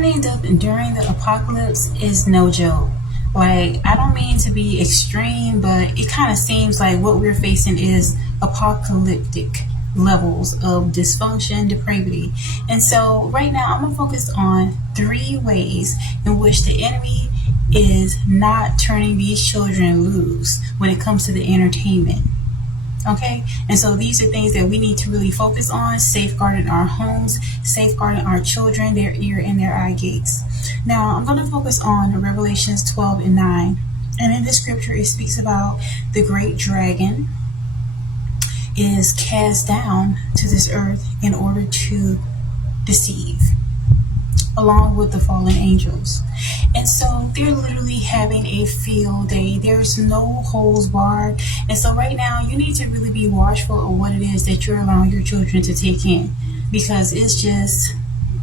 during the apocalypse is no joke. Like, I don't mean to be extreme, but it kind of seems like what we're facing is apocalyptic levels of dysfunction, depravity. And so right now I'm gonna focus on 3 ways in which the enemy is not turning these children loose when it comes to the entertainment. Okay, and so these are things that we need to really focus on: safeguarding our homes, safeguarding our children, their ear and their eye gates. Now I'm going to focus on Revelations 12:9, and in this scripture it speaks about the great dragon is cast down to this earth in order to deceive, along with the fallen angels. And so they're literally having a field day. There's no holds barred. And so right now you need to really be watchful of what it is that you're allowing your children to take in, because it's just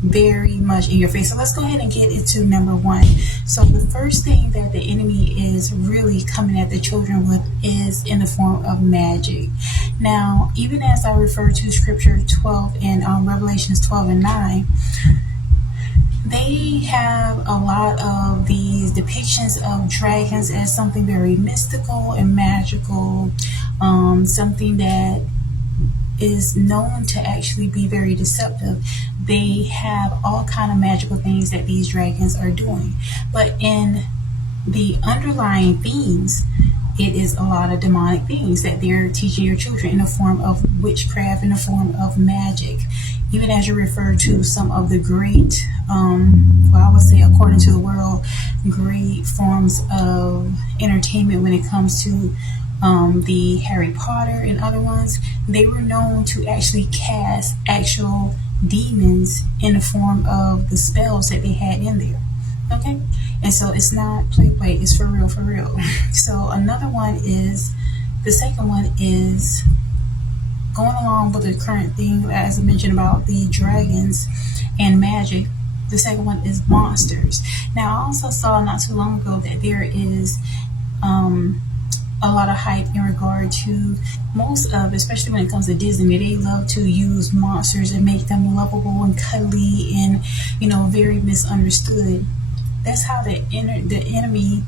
very much in your face. So let's go ahead and get into number 1. So the first thing that the enemy is really coming at the children with is in the form of magic. Now, even as I refer to scripture 12 and Revelations 12:9, they have a lot of these depictions of dragons as something very mystical and magical, something that is known to actually be very deceptive. They have all kind of magical things that these dragons are doing, but in the underlying themes, it is a lot of demonic things that they're teaching your children in the form of witchcraft, in the form of magic. Even as you refer to some of the great, I would say according to the world, great forms of entertainment when it comes to the Harry Potter and other ones, they were known to actually cast actual demons in the form of the spells that they had in there. Okay, and so it's not play, it's for real, for real. So another one is, the second one is going along with the current thing, as I mentioned about the dragons and magic. The second one is monsters. Now, I also saw not too long ago that there is a lot of hype in regard to most of, especially when it comes to Disney, they love to use monsters and make them lovable and cuddly and, very misunderstood. That's how the enemy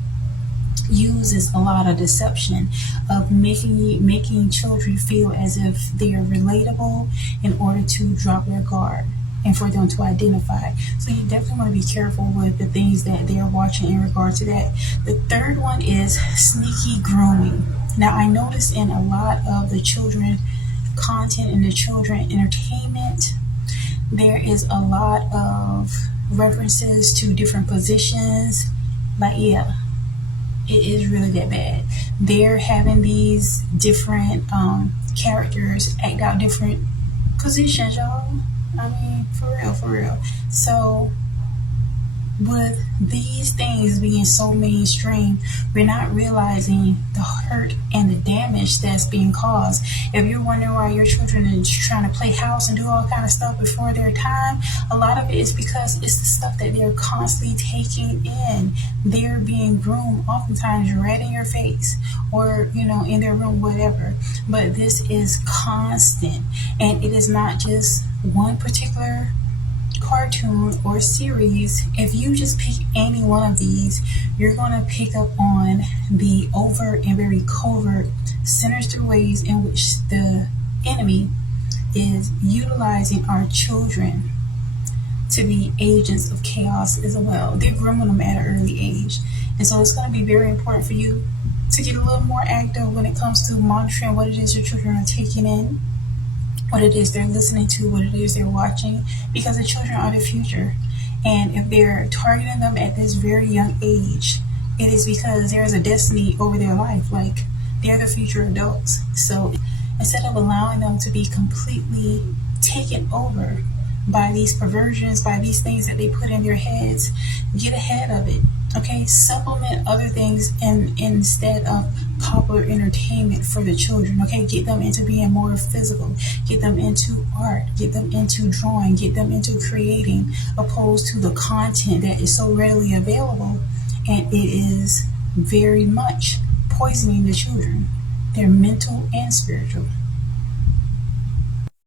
uses a lot of deception of making children feel as if they are relatable in order to drop their guard and for them to identify. So you definitely want to be careful with the things that they're watching in regard to that. The third one is sneaky grooming. Now, I noticed in a lot of the children content and the children entertainment, there is a lot of references to different positions. But yeah, it is really that bad. They're having these different characters act out different positions, y'all. I mean, for real. So with these things being so mainstream, we're not realizing the hurt and the damage that's being caused. If you're wondering why your children are trying to play house and do all kind of stuff before their time, a lot of it is because it's the stuff that they're constantly taking in. They're being groomed oftentimes right in your face, or in their room, whatever. But this is constant, and it is not just one particular cartoon or series. If you just pick any one of these, you're going to pick up on the overt and very covert, sinister ways in which the enemy is utilizing our children to be agents of chaos as well. They're grooming them at an early age. And so it's going to be very important for you to get a little more active when it comes to monitoring what it is your children are taking in, what it is they're listening to, what it is they're watching, because the children are the future. And if they're targeting them at this very young age, it is because there is a destiny over their life. Like, they're the future adults. So instead of allowing them to be completely taken over by these perversions, by these things that they put in their heads, get ahead of it. Okay, supplement other things instead of popular entertainment for the children. Okay, get them into being more physical, get them into art, get them into drawing, get them into creating, opposed to the content that is so readily available, and it is very much poisoning the children, their mental and spiritual.